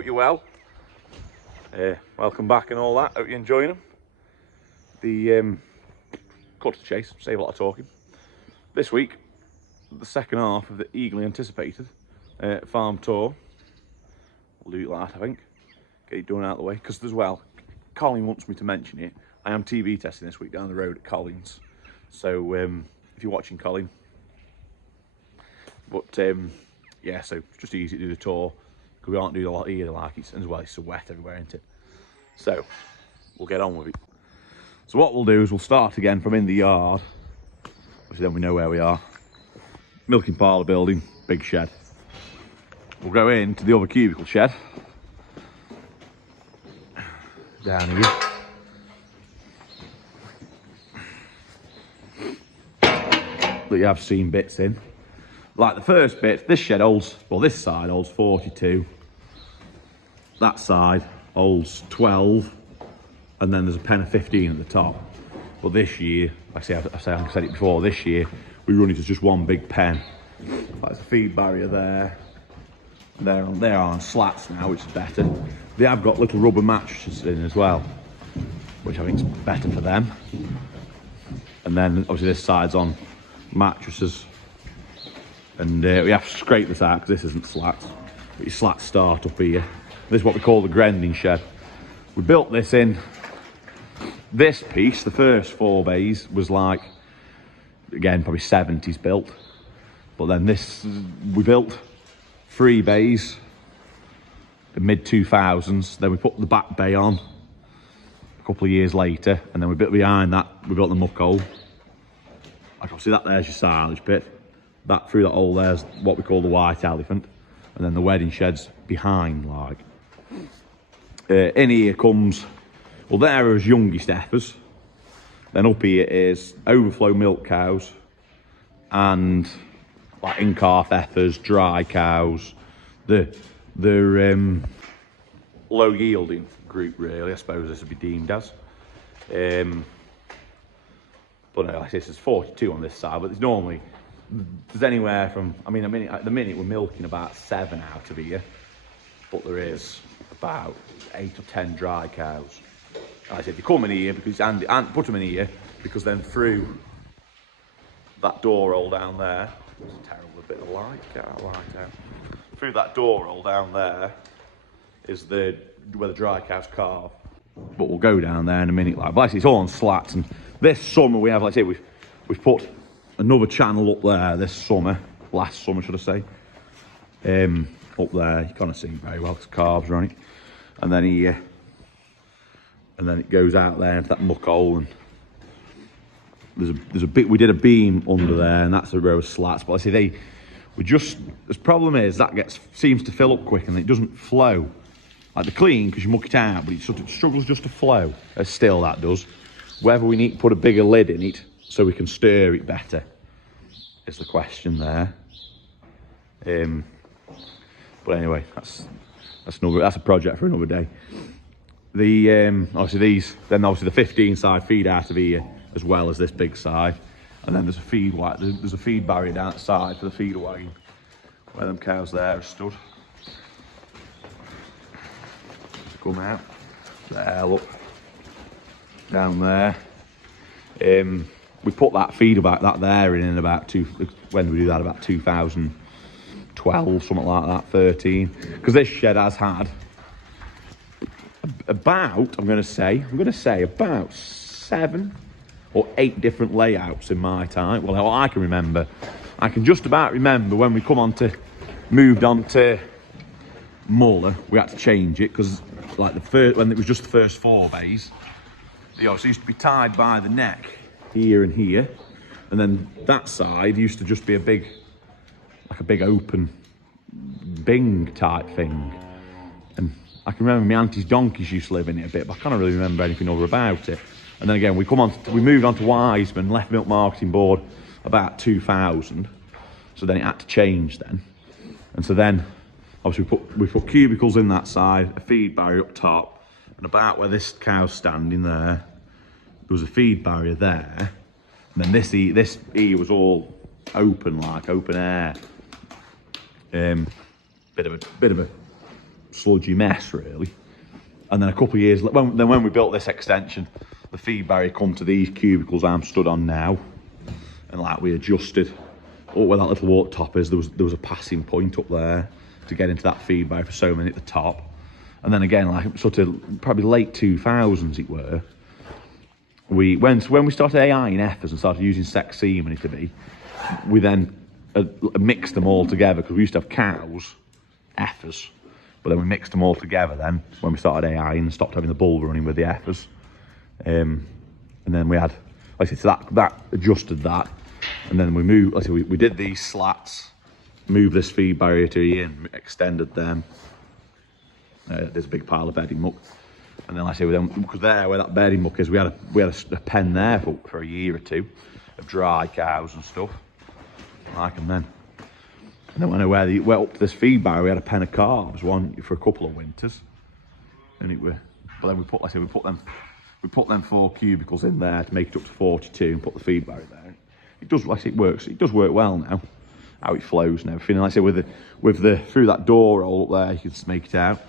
Hope you're well. Welcome back and all that. Hope you're enjoying them. The cut to the chase, save a lot of talking. This week, the second half of the eagerly anticipated farm tour. We'll do that, I think. Get it done out of the way, because as well, Colin wants me to mention it. I am TB testing this week down the road at Colin's. So if you're watching, Colin. But yeah, so it's just easy to do the tour, because we aren't doing a lot either, like it's, and as well, it's so wet everywhere, isn't it? So we'll get on with it. So what we'll do is we'll start again from in the yard. Obviously then we know where we are. Milking parlour building, big shed. We'll go into the other cubicle shed. Down here. That you have seen bits in. Like the first bit, this shed holds, well this side holds 42. That side holds 12. And then there's a pen of 15 at the top. But this year, like I've said it before, this year we run it as just one big pen. Like there's a feed barrier there. They're on slats now, which is better. They have got little rubber mattresses in as well, which I think is better for them. And then obviously this side's on mattresses. And we have to scrape this out because this isn't slats. But your slats start up here. This is what we call the grending shed. We built this in. This piece, the first 4 bays, was like, again, probably 70s built. But then this, we built 3 bays, the mid-2000s. Then we put the back bay on a couple of years later. And then we built behind that, we built the muck hole. I can see that there's your silage pit. That through that hole there's what we call the white elephant. And then the wedding shed's behind, like. In here comes, well, there is youngest heifers. Then up here is overflow milk cows and like in-calf heifers, dry cows. The low yielding group, really, I suppose this would be deemed as. But no, like this is 42 on this side, but there's normally, there's anywhere from, I mean, at the minute we're milking about 7 out of here, but there is about 8 or 10 dry cows. Like I said, they come in here because and put them in here because then through that door hole down there, it's a terrible bit of light, get that light out. Through that door hole down there is where the dry cows calve. But we'll go down there in a minute. Like, but it's all on slats. And this summer we have, like I say, we've put another channel up there this summer, last summer should I say. Up there, you can't see very well because calves are on it. And then here, and then it goes out there into that muck hole, and there's a bit, we did a beam under there, and that's a row of slats. But I say the problem is that seems to fill up quick and it doesn't flow. Like the clean, because you muck it out, but it sort of struggles just to flow. Still that does. Whether we need to put a bigger lid in it so we can stir it better is the question there. But anyway, that's a project for another day. The obviously the 15 side feed out of here as well as this big side, and then there's a feed barrier down the side for the feeder wagon where them cows there are stood. Come out there, look down there. We put that feeder back that there in about when did we do that? About 2012, something like that, 13. Because this shed has had about, I'm going to say about 7 or 8 different layouts in my time. Well, I can remember. I can just about remember when we moved on to Muller, we had to change it because like when it was just the first 4 bays, they obviously used to be tied by the neck here and here, and then that side used to just be a big open bing type thing. And I can remember my auntie's donkeys used to live in it a bit, but I can't really remember anything other about it. And then again, we moved on to Wiseman, left Milk Marketing Board about 2000, so then it had to change then. And so then obviously we put cubicles in that side, a feed barrier up top, and about where this cow's standing there was a feed barrier there. And then this here was all open, like open air. Bit of a sludgy mess really. And then a couple of years, when we built this extension, the feed barrier come to these cubicles I'm stood on now, and like we adjusted up where that little water top is. There was a passing point up there to get into that feed barrier for so many at the top. And then again, like sort of probably late 2000s it were, when we started AI in heifers and started using sex semen to be, we then mixed them all together, because we used to have cows, heifers, but then we mixed them all together then when we started AI and stopped having the bull running with the heifers. And then we had, like I said, so that adjusted that, and then we moved, like I said, we did these slats, moved this feed barrier to here and extended them. There's a big pile of bedding muck. And then, like I say, because there where that bedding muck is, we had a pen there for a year or two of dry cows and stuff. Like, and then when I went up to this feed barrier, we had a pen of calves, one for a couple of winters. And but then we put them 4 cubicles in there to make it up to 42 and put the feed barrier there. It does, like I say, it does work well now, how it flows and everything. And like I say, with the through that door hole up there, you can just make it out.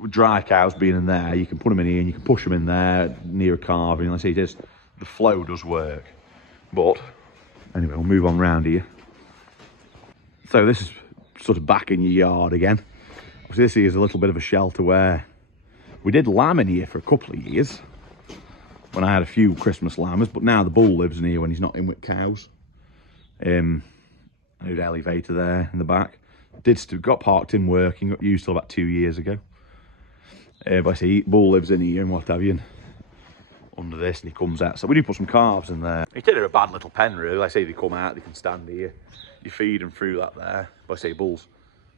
With dry cows being in there, you can put them in here and you can push them in there near a calving. Like I say, the flow does work. But anyway, we'll move on round here. So this is sort of back in your yard again. Obviously this here is a little bit of a shelter where we did lamb in here for a couple of years when I had a few Christmas lambs, but now the bull lives in here when he's not in with cows. There's an elevator there in the back. Got parked in working, got used till about 2 years ago. But I say, bull lives in here and what have you, and under this, and he comes out. So we do put some calves in there. It's a bad little pen really. Like I say, they come out, they can stand here. You feed them through that there. But I say bulls,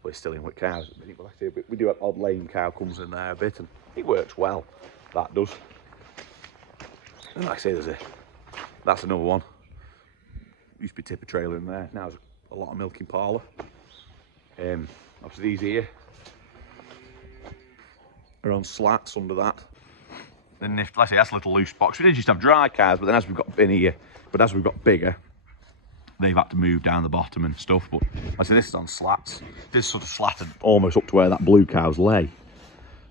well, he's still in with cows at the minute. But like I say, we do have odd lame cow comes in there a bit, and it works well. That does. And like I say, that's another one. Used to be tipper trailer in there. Now there's a lot of milking parlour. Obviously these here are on slats under that. Then if, like I say, that's a little loose box. We did just have dry cows, but then as we've got bigger, they've had to move down the bottom and stuff. But like I say, this is on slats. This is sort of slatted almost up to where that blue cows lay.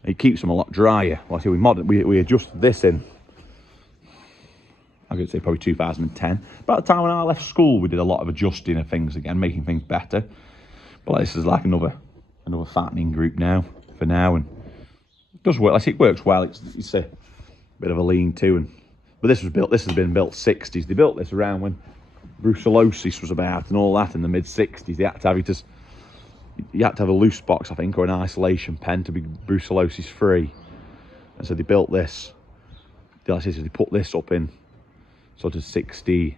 It keeps them a lot drier. Like I say, we adjusted this in, I could say probably 2010. About the time when I left school, we did a lot of adjusting of things again, making things better. But this is like another fattening group now, for now, and it does work. Like I say, it works well. It's a bit of a lean-to, but this has been built 60s. They built this around when brucellosis was about and all that in the mid 60s. They had to have a loose box, I think, or an isolation pen to be brucellosis free. And so they built this. They put this up in sort of 60.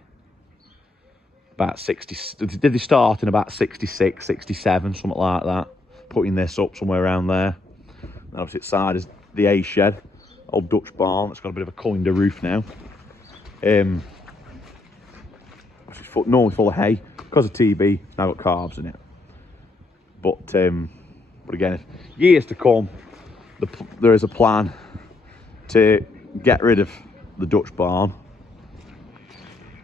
About 60, did they start in about 66, 67, something like that, putting this up somewhere around there. And opposite side is the A shed, old Dutch barn. It's got a bit of a cullender roof now. It's normally full of hay. Because of TB, now got calves in it. But again, years to come, there is a plan to get rid of the Dutch barn.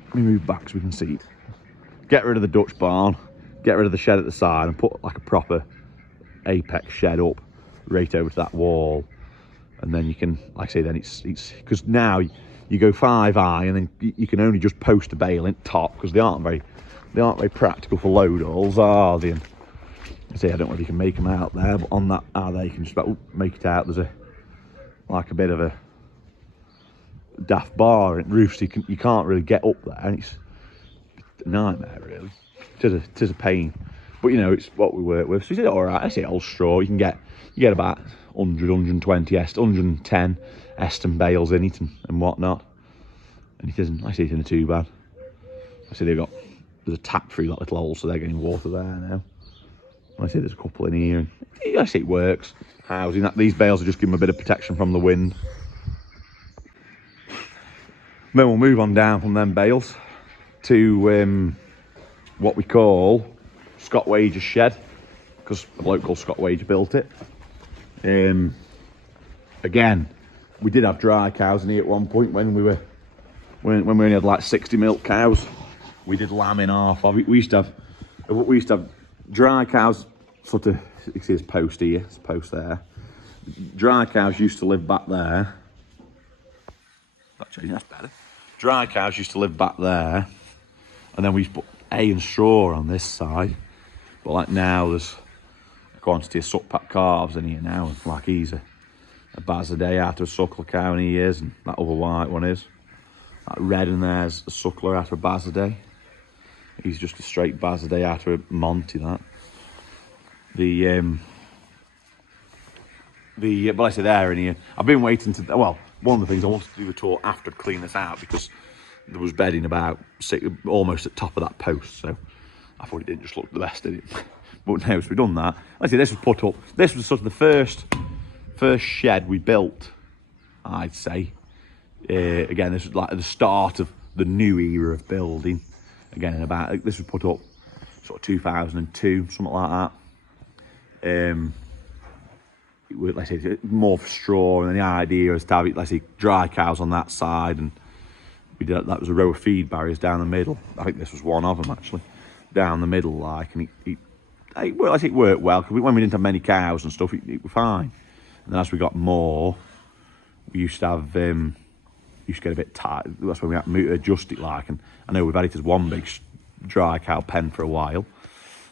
Let me move back so we can see it. Get rid of the Dutch barn, get rid of the shed at the side, and put like a proper apex shed up right over to that wall. And then you can, like I say, then it's because now you go 5 high, and then you can only just post a bale in top, because they aren't very practical for load hauls, are they? And I say, I don't know if you can make them out there, but on that there you can just about make it out. There's a bit of a daft bar and roof, so you can't really get up there, and it's a nightmare really. It is a pain, but you know, it's what we work with. So it's all right. I say old straw. You get about 100, 120, 110 Eston bales in it and whatnot, and it isn't. I say it isn't too bad. I say there's a tap through that little hole, so they're getting water there now. And I say there's a couple in here. And I say it works. Housing that these bales will just give them a bit of protection from the wind. Then we'll move on down from them bales to what we call Scott Wager's shed, because a bloke called Scott Wager built it. Again, we did have dry cows in here at one point when we only had like 60 milk cows. We did lamb in half of it. We used to have dry cows sort of You can see this post here, this post there. Dry cows used to live back there. That's better. Dry cows used to live back there, and then we used to put hay and straw on this side. But like now, there's a quantity of suck pack calves in here now. Like he's a baz a day after a Suckler cow, and he is, and that other white one is. That red in there's a Suckler after a baz a day. He's just a straight baz a day after a Monty. That but I say there in here. I've been waiting to. Well, one of the things I wanted to do the tour after I'd clean this out because there was bedding about almost at the top of that post, so I thought it didn't just look the best, did it? But now, so we've done that. Like I say, this was put up. This was sort of the first shed we built, I'd say. Again, this was like at the start of the new era of building. Again, this was put up sort of 2002, something like that. Let's say more for straw, and the idea was to have, let's say, dry cows on that side, and we did that was a row of feed barriers down the middle. I think this was one of them actually, down the middle, like, and it worked well because when we didn't have many cows and stuff, it was fine. And then as we got more, we used to have get a bit tight. That's when we had to adjust it, like, and I know we've had it as one big dry cow pen for a while.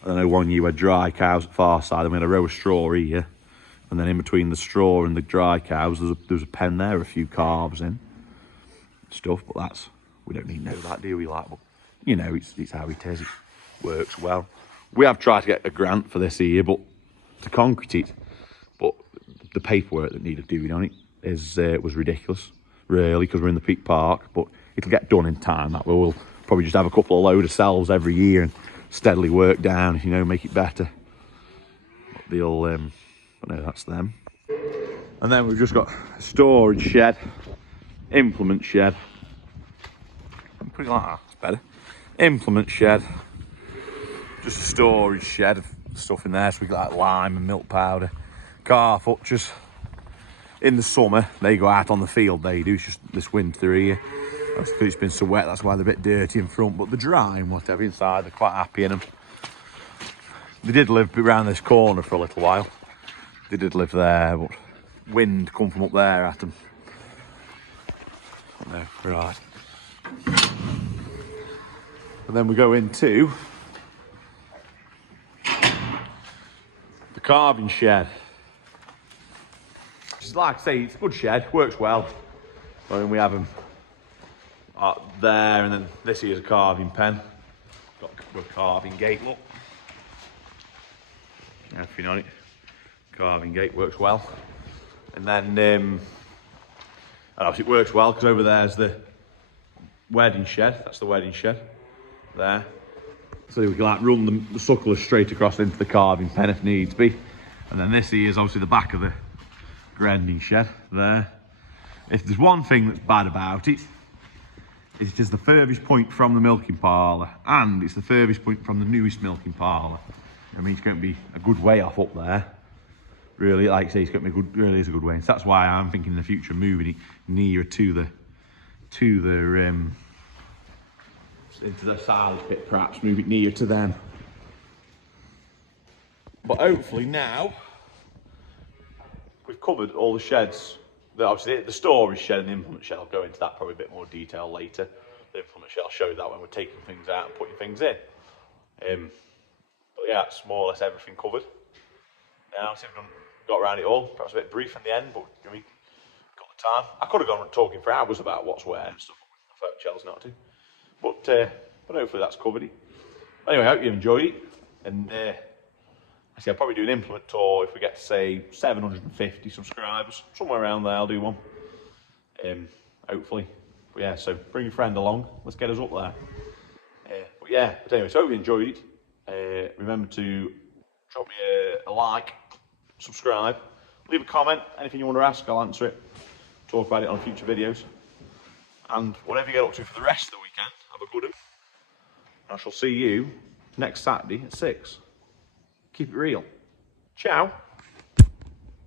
And I know one year we had dry cows at far side, and we had a row of straw here. And then in between the straw and the dry cows, there's a pen there, a few calves in, stuff. But we don't need to know that, do we? Like, but you know, it's how it is. It works well. We have tried to get a grant for this here, but to concrete it, but the paperwork that needed doing on it was ridiculous, really, because we're in the Peak Park. But it'll get done in time. That we'll probably just have a couple of load of cells every year and steadily work down, you know, make it better. But they'll. But no, that's them. And then we've just got a storage shed, implement shed. Put it like that, it's better. Implement shed, just a storage shed of stuff in there. So we got like lime and milk powder, calf hutchers. In the summer, they go out on the field, they do. It's just this winter here. That's because it's been so wet, that's why they're a bit dirty in front. But they're dry and whatever inside, they're quite happy in them. They did live around this corner for a little while. They did live there, but wind come from up there at them. No, right. And then we go into the carving shed. Just like I say, it's a good shed, works well. I mean, we have them there, and then this here is a carving pen. Got a carving gate, look. Everything on it. Carving gate works well. And then, and obviously it works well because over there's the wedding shed. That's the wedding shed there. So we can like run the suckler straight across into the carving pen if needs be. And then this here is obviously the back of the grinding shed there. If there's one thing that's bad about it, it is the furthest point from the milking parlour, and it's the furthest point from the newest milking parlour. I mean, it's going to be a good way off up there. Really, like I say, it's going to be really is a good way. So that's why I'm thinking in the future moving it nearer to the into the silage pit, perhaps move it near to them. But hopefully now we've covered all the sheds. Obviously the storage shed and the implement shed, I'll go into that probably a bit more detail later. The implement shed, I'll show you that when we're taking things out and putting things in. But yeah, that's more or less everything covered. Now, see if we've got around it all. Perhaps a bit brief in the end, but I mean, got the time. I could have gone talking for hours about what's where and stuff. I felt Chels not to. But hopefully that's covered it. Anyway, I hope you enjoyed it. And I see I'll probably do an implement tour if we get to say 750 subscribers. Somewhere around there, I'll do one. Hopefully. But yeah, so bring your friend along. Let's get us up there. But anyway, so I hope you enjoyed it. Remember to drop me a like, subscribe, leave a comment, anything you want to ask, I'll answer it, talk about it on future videos, and whatever you get up to for the rest of the weekend, have a good one. I shall see you next Saturday at 6. Keep it real. Ciao.